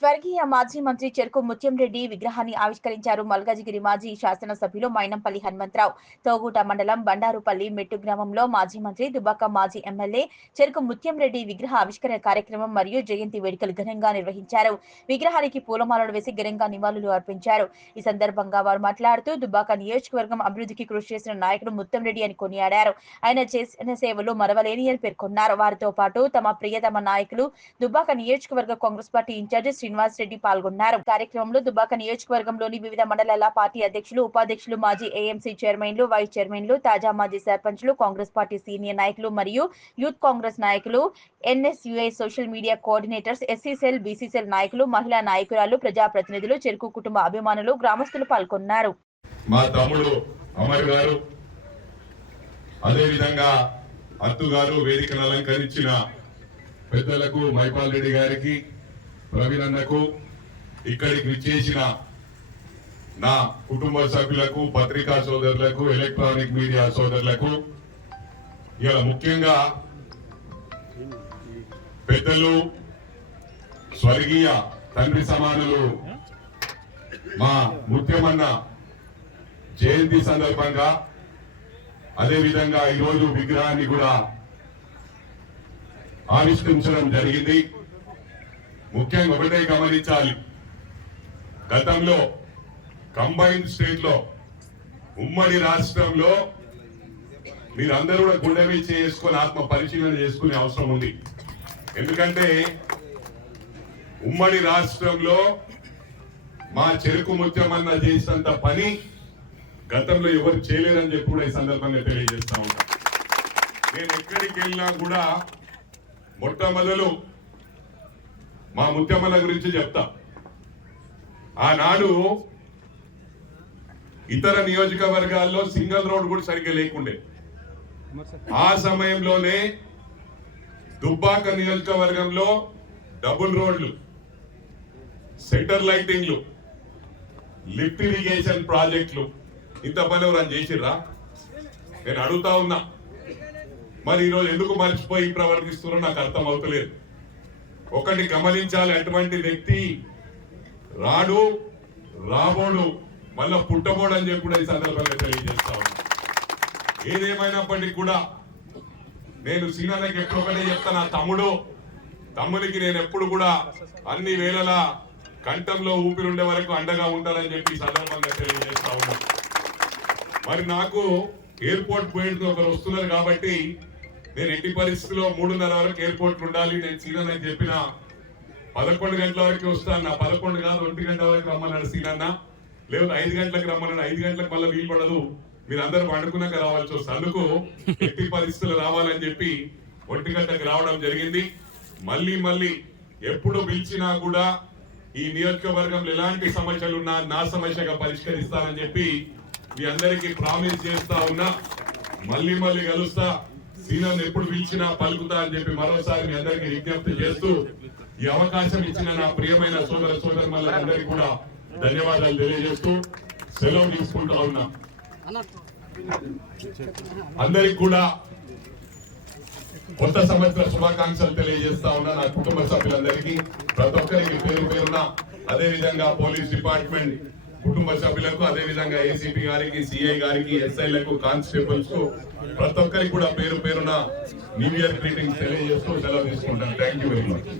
స్వర్గీయ మాజీ మంత్రి చెరుకు ముత్యంరెడ్డి విగ్రహాన్ని ఆవిష్కరించారు. మల్కాజిగిరి మాజీ శాసనసభ్యులు మైనంపల్లి హనుమంతరావు. తోగుట మండలం బండారుపల్లి మెట్టు గ్రామంలో మాజీ మంత్రి దుబాక మాజీ ఎమ్మెల్యే చెరుకు ముత్యంరెడ్డి విగ్రహ ఆవిష్కరణ కార్యక్రమం మరియు జయంతి వేడుకలు ఘనంగా నిర్వహించారు. విగ్రహానికి పూలమాలలు వేసి ఘనంగా నివాళులు అర్పించారు. ఈ సందర్భంగా వారు మాట్లాడుతూ దుబాక నియోజకవర్గం అభివృద్ధికి కృషి చేసిన నాయకుడు ముత్తంరెడ్డి అని కొనియాడారు. ఆయన చేసిన సేవలు మరవలేని అని పేర్కొన్నారు. వారితో పాటు తమ ప్రియతమ నాయకులు దుబాక నియోజకవర్గ Congress party incharge Shri Srinivas Reddy పాల్గొన్నారు. కార్యక్రమంలో దుబాక నియోజకవర్గంలోని వివిధ మండలాల పార్టీ అధ్యక్షులు ఉపాధ్యక్షులు మాజీ ఏఎంసీ చైర్మన్లు వైస్ చైర్మన్లు తాజా మాజీ సర్పంచ్లు కాంగ్రెస్ పార్టీ సీనియర్ నాయకులు మరియు యూత్ కాంగ్రెస్ నాయకులు NSUI social media coordinators SC cell BC cell నాయకులు మహిళా నాయకురాలు ప్రజాప్రతినిధులు చెరుకు కుటుంబ అభిమానులు గ్రామస్తులు పాల్గొన్నారు. మా తమ్ముడు అమర్ గారు అదే విధంగా అత్తు గారు వేదికను అలంకరించిన పెద్దలకు మైపాల్ రెడ్డి గారికి ప్రవీణ్ ఇక్కడికి విచ్చేసిన నా కుటుంబ సభ్యులకు పత్రికా సోదరులకు ఎలక్ట్రానిక్ మీడియా సోదరులకు ఇలా ముఖ్యంగా పెద్దలు స్వర్గీయ తండ్రి సమానులు మా ముఖ్యమన్న జయంతి సందర్భంగా అదే విధంగా ఈరోజు విగ్రహాన్ని కూడా ఆవిష్కరించడం జరిగింది. ముఖ్యంగా ఒకటే గమనించాలి. గతంలో కంబైన్డ్ స్టేట్లో ఉమ్మడి రాష్ట్రంలో మీరందరూ కూడా గుండె చేసుకొని ఆత్మ పరిశీలన చేసుకునే అవసరం ఉంది. ఎందుకంటే ఉమ్మడి రాష్ట్రంలో మా చెరుకు ముత్యమన్న చేసినంత పని గతంలో ఎవరు చేయలేరని చెప్పి కూడా ఈ సందర్భంగా తెలియజేస్తా ఉంటాను నేను ఎక్కడికి వెళ్ళినా కూడా మొట్టమొదలు మా ముత్యమ్మల గురించి చెప్తా. ఆనాడు ఇతర నియోజకవర్గాల్లో సింగిల్ రోడ్ కూడా సరిగ్గా లేకుండే. ఆ సమయంలోనే దుబ్బాక నియోజకవర్గంలో డబుల్ రోడ్లు సెంటర్ లైటింగ్లు లిఫ్ట్ ఇరిగేషన్ ప్రాజెక్టులు ఇంత పని ఎవరైనా చేసిర్రా? నేను అడుగుతా ఉన్నా. మరి ఈరోజు ఎందుకు మర్చిపోయి ప్రవర్తిస్తున్నారో నాకు అర్థం అవుతలేదు. ఒకటి గమనించాలి అటువంటి వ్యక్తి రాడు రాబోడు మళ్ళా పుట్టబోడు అని చెప్పి కూడా ఈ సందర్భంగా తెలియజేస్తా ఉన్నా ఏదేమైనప్పటికీ కూడా నేను సీనానికి ఎప్పుడొకటే చెప్తా నా తమ్ముడు తమ్మునికి నేను ఎప్పుడు కూడా అన్ని వేళలా కంఠంలో ఊపిరుండే వరకు అండగా ఉంటానని చెప్పి సందర్భంగా తెలియజేస్తా ఉన్నా మరి నాకు ఎయిర్పోర్ట్ పోయింది ఒకరు వస్తున్నారు కాబట్టి నేను ఎట్టి పరిస్థితుల్లో మూడున్నర వరకు ఎయిర్పోర్ట్ ఉండాలి నేను సీనన్న చెప్పిన పదకొండు గంటల వరకు వస్తాను నా పదకొండు కాదు ఒంటి గంటల వరకు రమ్మన్నాడు సీనన్న. లేదు ఐదు గంటలకు రమ్మన్నాడు ఐదు గంటలకు మళ్ళీ వీలు పడదు. మీరు అందరూ పండుకున్నాక రావాల్సి వస్తుంది. అందుకు ఎట్టి పరిస్థితులు రావాలని చెప్పి ఒంటి గంటకు రావడం జరిగింది. మళ్ళీ మళ్ళీ ఎప్పుడు పిలిచినా కూడా ఈ నియోజకవర్గంలో ఎలాంటి సమస్యలు ఉన్నా నా సమస్యగా పరిష్కరిస్తానని చెప్పి మీ అందరికీ ప్రామిస్ చేస్తా ఉన్నా. మళ్ళీ మళ్ళీ కలుస్తా. సీనియర్ ఎప్పుడు పిలిచినా పలుకుతా అని చెప్పి మరోసారి మీ అందరికీ విజ్ఞప్తి చేస్తూ ఈ అవకాశం ఇచ్చిన నా ప్రియమైన సోదర సోదరు కూడా ధన్యవాదాలు తెలియజేస్తూ సెలవు తీసుకుంటా ఉన్నా. అందరికి కూడా కొత్త సంవత్సర శుభాకాంక్షలు తెలియజేస్తా ఉన్నా నా కుటుంబ సభ్యులందరికీ. ప్రతి ఒక్కరికి పేరు పేరున అదే విధంగా పోలీస్ డిపార్ట్మెంట్ కుటుంబ సభ్యులకు అదే విధంగా ఏసీపీ గారికి సిఐ గారికి ఎస్ఐలకు కానిస్టేబుల్స్కు ప్రతి ఒక్కరికి కూడా పేరు పేరున న్యూ ఇయర్ గ్రీటింగ్స్ తెలియజేస్తూ సెలవు తీసుకుంటాను. Thank you very much